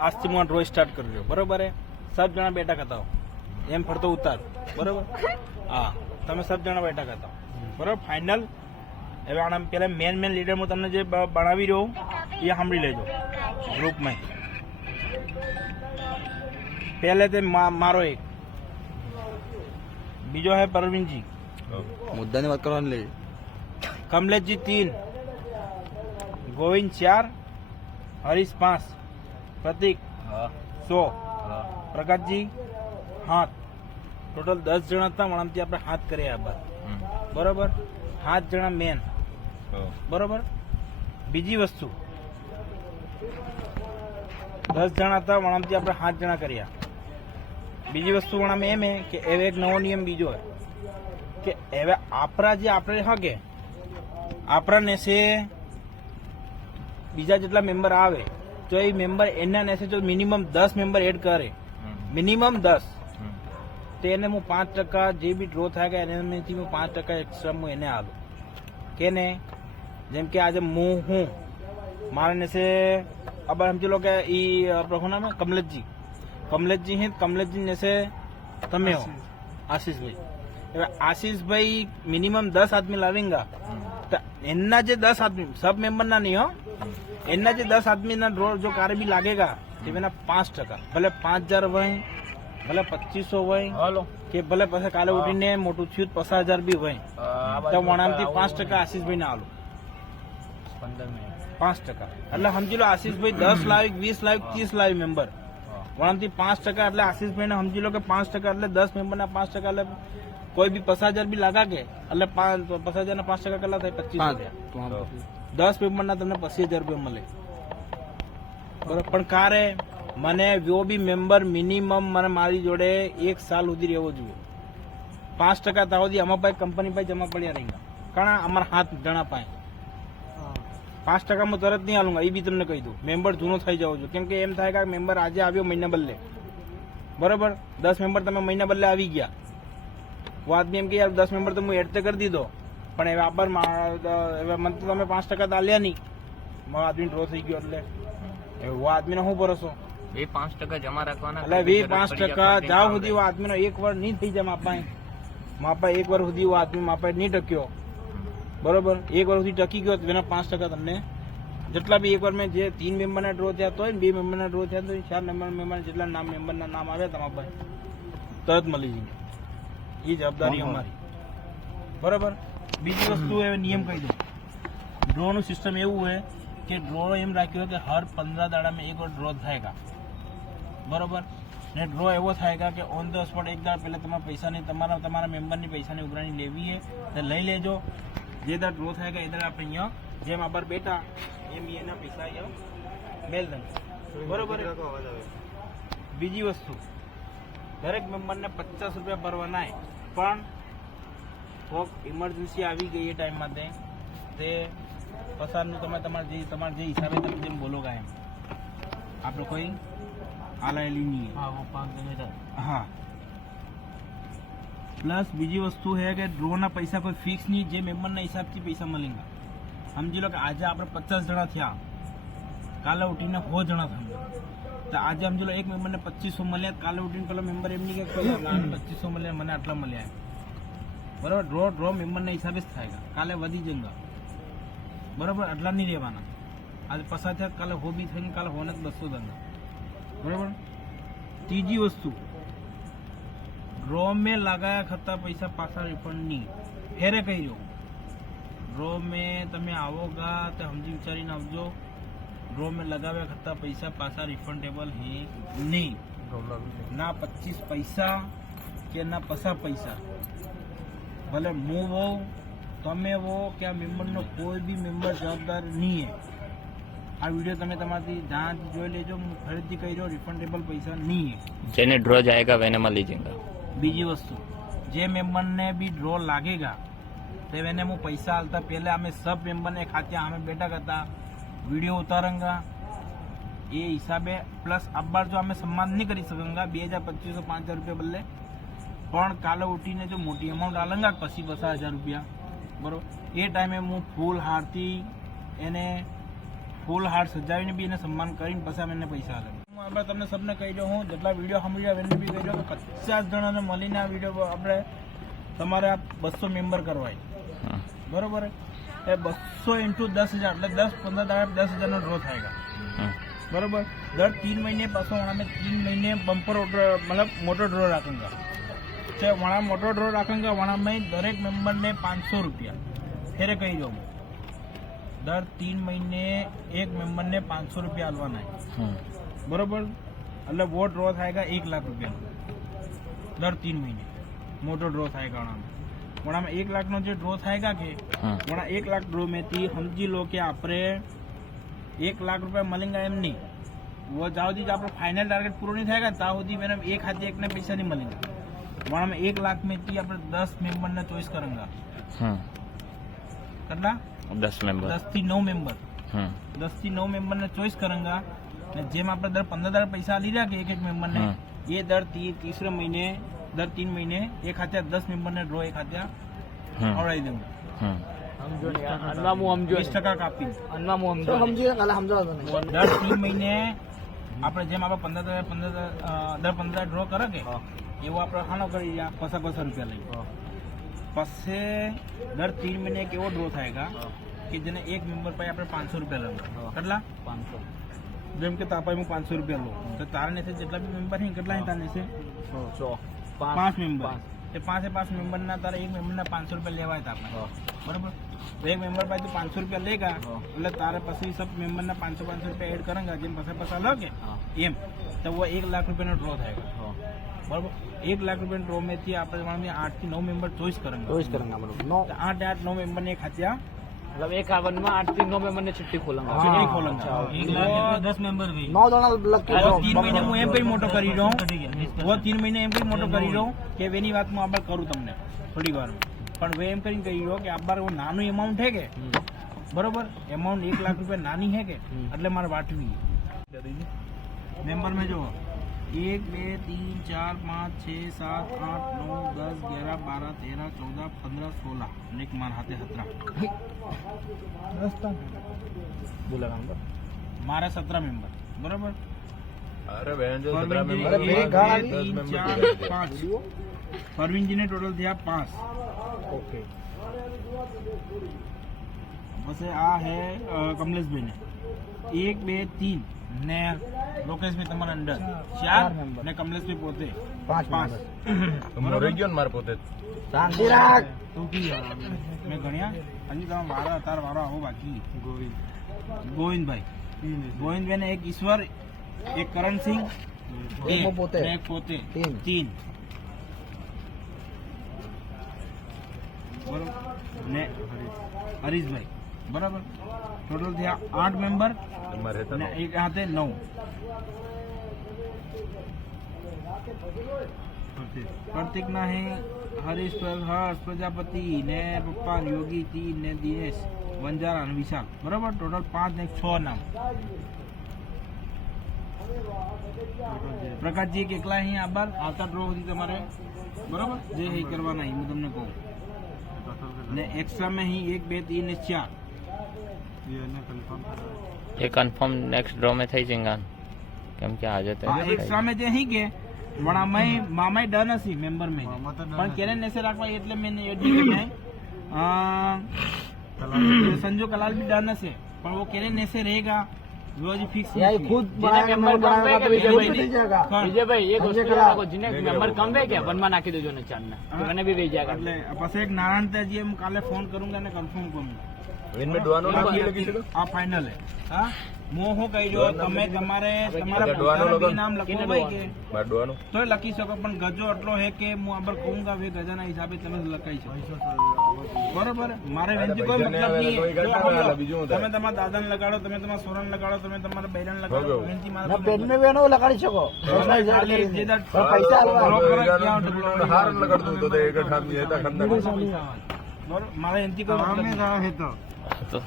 આજથી હું draw start કરજો બરોબર હે सब જણા બેઠા કરતા એમ ફરતો ઉતાર બરોબર હા તમે सब જણા બેઠા કરતા બરોબર ફાઇનલ હવે આના પેલા મેન લીડર હું તમને જે બનાવી રહ્યો એ સાંભળી લેજો ગ્રુપમાં पहले थे मारो एक बीजो है परवीन जी मुद्दा ની વાત કરવાની લે कमलेश जी 3 गोविंद 4 हरीश 5 प्रतीक 100 प्रकाश जी 7 टोटल 10 જણા હતા વણામથી આપણે 7 કર્યા બરોબર 7 જણા મેન બરોબર બીજી વસ્તુ 10 જણા હતા વણામથી આપણે 7 જણા કર્યા બીજી વસ્તુ વણામ એમ હે કે હવે એક નવો નિયમ બીજો હે કે હવે આપણા જે આપણે હકે આપણા નેસે બીજા જેટલા મેમ્બર આવે તો એ મેમ્બર એના નેસે જો મિનિમમ 10 મેમ્બર એડ કરે મિનિમમ 10 તો એને હું 5% જે બી ડ્રો થાય કે એનાથી હું 5% એક્સ્ટ્રા હું એને આલું કેને જેમ કે આજે હું મારા નેસે अब समझ लो कि आपका नाम है कमलेश जी हैं कमलेश जी जैसे तमे हो आशीष भाई आशीष भाई मिनिमम 10 आदमी लावेंगा तो इन्ना जे 10 आदमी सब मेंबर ना नहीं हो इन्ना जे 10 आदमी ना ड्रॉ जो कार्य भी लागेगा तो बिना 5% भले 5000 वही भले 2500 वही કે ભલે પછી કાલે ઉઠીને મોટું થયું 50,000 બી હોય તો વણામથી 5% આશીષભાઈ ને આલો 5% એટલે સમજી લો આશીષભાઈ 10 લાવી 20 લાવી 30 લાવી મેમ્બર વણામથી 5% એટલે આશીષભાઈ ને સમજી લો કે 5% એટલે 10 મેમ્બર ના 5% એટલે કોઈ બી 50,000 બી લાગા કે એટલે 50,000 ના 5% કેટલા થાય 25,000 10 મેમ્બર ના તમને 25,000 રૂપિયા મળે બરોબર પણ કારે મને જો બી મેમ્બર મિનિમમ મને મારી જોડે 1 સાલ સુધી રહેવો જોઈએ 5% તાવ સુધી અમારા પાસે કંપની પાસે જમા પડ્યા रहेगा કારણ અમારા હાથ જણા પાસે 5% હું તરત નહીં આલુંગા એ બી તમને કહી દઉં મેમ્બર જૂનો થઈ જાવ છો કેમ કે એમ થાય કે મેમ્બર આજે આવ્યો મહિના બદલે બરોબર 10 મેમ્બર તમે મહિના બદલે આવી ગયા वो आदमी एम के यार 10 मेंबर तो मुझे एड कर दी दो પણ હવે આબર મને તો તમે 5% આલ્યા નહીં મારો આદમી ડ્રો થઈ ગયો એટલે એવો આદમીનો શું ભરોસો એ 5% જમા રાખવાના એટલે 5% જાવ સુધી वो આદમીનો એક વાર નહીં થઈ જાય માપા એક વાર સુધી वो આદમી માપા નહીં ટક્યો બરોબર એક વાર સુધી ટકી ગયો તો એના 5% તમને જેટલા બી એક વાર મેં જે 3 મેમ્બરના ડ્રો થયા તો 2 મેમ્બરના ડ્રો થયા તો 4 મેમ્બર જેટલા નામ મેમ્બરના નામ આવ્યા તમારા પાસે તરત મળી જાય ये जवाबदारी हमारी बराबर बीजी वस्तु है नियम कही दो ड्रो નું સિસ્ટમ એવું है કે ડ્રો એમ રાખ્યો કે હર 15 દાડા में एक बार ड्रो થાયगा બરાબર ને ડ્રો એવો થાયगा કે ઓન ધ સ્પોટ એક દાડા પહેલા તમારા પૈસા ની તમારા મેમ્બરની પૈસાની ઉઘરાણી લેવી है તો લઈ લેજો જે દાડા ડ્રો થાયगा એ દાડા આપણે અહીંયા જેમ આબર બેટા એમ એના પૈસા અહીંયા મેલ દે બરાબર બીજી વસ્તુ દરેક મેમ્બરને 50 રૂપિયા ભરવાના है પણ કોક ઇમરજન્સી આવી ગઈ એ ટાઈમ માટે તે પસારનું તમે તમારા જે હિસાબે તમે જેમ બોલોગા એમ આપણે કોઈ આલાયેલી નહીં હા પ્લસ બીજી વસ્તુ है કે ડ્રોના પૈસા કોઈ ફિક્સ નહીં જે મેમ્બરના હિસાબથી પૈસા મળેગા સમજી લો કે આજે આપણે 50 જણા થયા કાલે ઉઠીને 100 જણા થયા તો આજે સમજી લો એક મેમ્બરને 2500 મળ્યા કાલે ઉઠીને પેલો મેમ્બર એમની કે 2500 મળ્યા મને આટલા મળ્યા બરાબર ડ્રો મેમ્બરના હિસાબે જ થાય કાલે વધી જંગા બરાબર આટલા નહીં રહેવાના આજે પસાર થયા કાલે હો બી થઈને કાલે હોને 200 દંગા બરાબર ત્રીજી વસ્તુ ડ્રો મેં લગાયા ખતા પૈસા પાછા રિફંડ નહીં ફેરે કહી રહ્યો ડ્રો મેં તમે આવોગા તો સમજી વિચારીને આવજો ડ્રો में लगाव्या खता पैसा पासा रिफंडेबल है नहीं ना 25 पैसा के ना 50 पैसा भले मुंह वो તમે वो क्या मेम्बर નો કોઈ બી મેમ્બર જવાબદાર નહીં है આ વિડિયો તમે તમારી જાણ જોઈ લેજો હું ફરીથી કહી રહ્યો રિફંડેબલ પૈસા નહીં है જેને ડ્રો જાયગા વેને મળી જાયગા બીજી વસ્તુ જે મેમ્બરને બી ડ્રો લાગેगा तो वेने હું પૈસા આલતા પહેલા અમે સબ મેમ્બરને ખાતે અમે બેઠા કરતા वीडियो उतारूंगा ये हिसाबे प्लस अब बार जो हमें सम्मान नहीं कर सकूंगा 2,000 2500 5,000 रुपया बदले पण काले उठीने जो मोटी अमाउंट आलंगा 50,000 रुपया बरोबर ये टाइमे हूँ फूल हार थी एने फूल हार सजावीने बी एने सम्मान करीने पछी अमे पैसा आले આપણે તમને સબને કહી દઉં હું જેટલા વિડીયો સાંભળ્યા એને બી કહી દઉં કે 50 જણાને મળીને આ વિડીયો આપણે તમારે આ 200 મેમ્બર કરવાય हाँ બરોબર એ 200 × 10,000 એટલે 10-15 દાડા 10,000 નો ડ્રો થાય हाँ बरोबर दर 3 महीने पासो वहाँ में 3 महीने बम्पर मतलब मोटो ड्रॉ रखूंगा चाहे वहाँ मोटो ड्रॉ रखूंगा वहाँ में दरेक मेंबर ने 500 रुपया फिर कही जाऊँ दर 3 महीने एक मेंबर ने 500 रुपया अलवाना है हाँ बरोबर मतलब वो ड्रॉ थाएगा 1 लाख रुपया दर 3 महीने मोटो ड्रॉ थाएगा वहाँ में 1 लाख नो जो ड्रॉ थाएगा के हाँ वहाँ 1 लाख ड्रॉ में थी समझी लो कि आपरे 1 लाख रुपया મળेगा એમ નહીં वो જાવ દી આપણો ફાઇનલ ટાર્ગેટ પૂરો નહીં થાય ત્યાં સુધી મેડમ એક હાથે એકને પૈસા નહીં મળેगा वहाँ में 1 लाख में थी આપણે 10 मेंबर ने चॉइस करेंगे हाँ કેટલા 10 मेंबर 10 થી 9 मेंबर हाँ 10 થી 9 मेंबर ने चॉइस करेंगे ને જેમ આપણે દર 15 દાડા પૈસા લીધા કે એક મેમ્બર ને हाँ એ દર तीसरे महीने दर 3 महीने एक हाथे 10 मेंबर ने ड्रॉ एक हाथे हाँ આવડાવી દઉં हाँ 20% કાપી દર 3 મહિને આપણે જેમ આપણે 15 ડ્રો કરે કે એવો આપણે ખાનો કરી રહ્યા 50 રૂપિયા લઈ પછી દર 3 મહિને એક એવો ડ્રો થાયगा કે જેને એક મેમ્બર પાસે આપણે 500 રૂપિયા લેવા કેટલા 500 જેમ કે તાપાઈ હું 500 રૂપિયા લઉં તો તારા ને જેટલા બી મેમ્બર છે કેટલા તારા ને 5 મેમ્બર એ 5 મેમ્બર ના તારા એક મેમ્બર ના 500 રૂપિયા લેવાય તા આપણે बराबर एक मेंबर पास तो 500 रुपया लेगा એટલે તારે પછી सब मेंबर ना 500 रुपया ऐड करेंगे જેમ पैसा लगे एम तो वो 1 लाख रुपया નો ड्रॉ थाएगा बराबर 1 लाख रुपया ड्रॉ में थी આપણે वहां में 8 થી 9 मेंबर चॉइस करेंगे बराबर 8 9 मेंबर ने खातिया मतलब एक आवन में 8 થી 9 मेंबर ने चिट्ठी खोलेंगे चिट्ठी खोलेंगे 1 लाख 10 मेंबर भी 9 दाना लग के 3 महीने હું એમ કઈ મોટો કરી રહ્યો वो 3 महीने એમ કઈ મોટો કરી રહ્યો કે વેની વાત હું આપણે કરું તમને થોડી વાર પણ वे એમ કરીને કહી રહ્યો કે આ બાર वो નાનું એમાઉન્ટ है કે बरोबर एमाउंट 1 लाख रुपया नानी है के એટલે મારે વાટવી मेंबर में जो 1 2 3 4 5 6 7 8 9 10 11 12 13 14 15 16 एक मार हाथे 17 बोला नंबर मारा 17 मेंबर बरोबर अरे बहन जो परवीन जी ने टोटल दिया 5 ओके बस आ है कमलेश भाई ने 1 2 3 ने लोकेश भाई તમારા અંદર 4 ને કમલેશ ભાઈ પોતે 5 મોરે ગયો ને માર પોતે शांति राख તું કી મેં ગણ્યા અને તમે મારા તાર વારો આવો બાકી ગોવિંદભાઈ ને એક ઈશ્વર એક કરણ સિંહ એક પોતે. ને એક પોતે तीन. 3 બરોબર ને હરીશભાઈ બરાબર ટોટલ થયા 8 મેમ્બર મારે ને એક હાથે 9 कार्तिक ना है हरीश हर्ष प्रजापति ने पप्पा योगी 3 ने दिनेश वंजारा ने विशाल बराबर टोटल 5 ने 6 नाम प्रकाश जी के एकला ही आभार आता ड्रो होती तुम्हारे बराबर जे ही करवाना ही मैं तुमने कहूँ ने एक्स्ट्रा में ही 1 2 3 ने 4 ये कंफर्म नेक्स्ट ड्रॉ में થઈ જંગા કેમ કે આજે તો एक्स्ट्रा में जे ही के वणा में मामा डन हसी मेंबर में पण केने नेसे રાખવા એટલે મેને એડી કે संजू कलाल भी डन हसे पण वो केने नेसे रहेगा वो जी फिक्स यार खुद बड़ा मेंबर बनाएगा तो विजय भाई विजय भाई एक वस्तु को जिने मेंबर कम है क्या बनवा नाखी देजो ने चार ने मैंने भी भेज जाएगा એટલે પછી એક નારાયણ તેજી હું કાલે ફોન કरूंगा ને કંફર્મ કरूंगा इनमें डुआनो लगी लगी चलो આ ફાઇનલ है હા હું હું કહી જો તમે તમારે તમારા ગઢવાનો પોતાના લોગન. બી નામ લખો ભાઈ કે मार डुआनो તો લખી શકો પણ ગજો એટલો હે કે હું આબર કહુંગા વે ગજાના હિસાબે તમે લખાઈ શકો બરોબર મારે વેંચી કોઈ ગજાને મતલબ નહીં હવે કોઈ જો ગજાને સાંભળો, બીજું હું તમે થાય? તમારા દાદાને લગાડો તમે તમારા સોરાને લગાડો તમે તમારા બૈરાને લગાડો ભોગવો. વેંચી મારે ना કોઈ पेन મતલબ में वेनो लगाड़ी सको नहीं। खाली जे दा- पैसा आलवा. ड्रॉ करा ક્યાં ઢગલો हार लगड़ दो तो एक ठाम ये था खंदा બરોબર મારે એનથી કોઈ મતલબ નહીં. તો